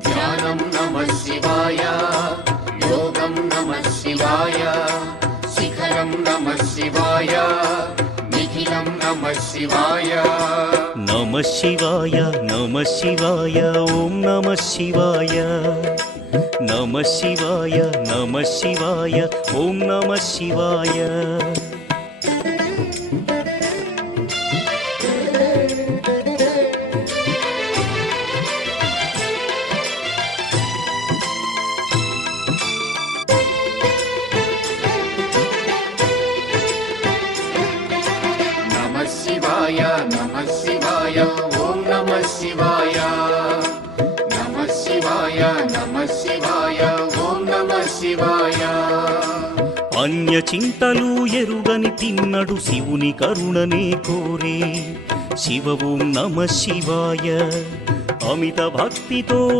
ధ్యానం నమః శివాయ, యోగం నమః శివాయ, శిఖరం నమః శివాయ, నిఖిలం నమః శివాయ. నమః శివాయ నమః శివాయ ఓం నమః శివాయ. నమః శివాయ నమః శివాయ ఓం నమః శివాయ. నమః శివాయ నమః శివాయ ఓం నమః శివాయ. నమః శివాయ నమః శివాయ ఓం నమః శివాయ. అన్య చింతలు ఎరుగని తిన్నడు శివుని కరుణనే కోరే. శివ ఓం నమః శివాయ. అమిత భక్తితో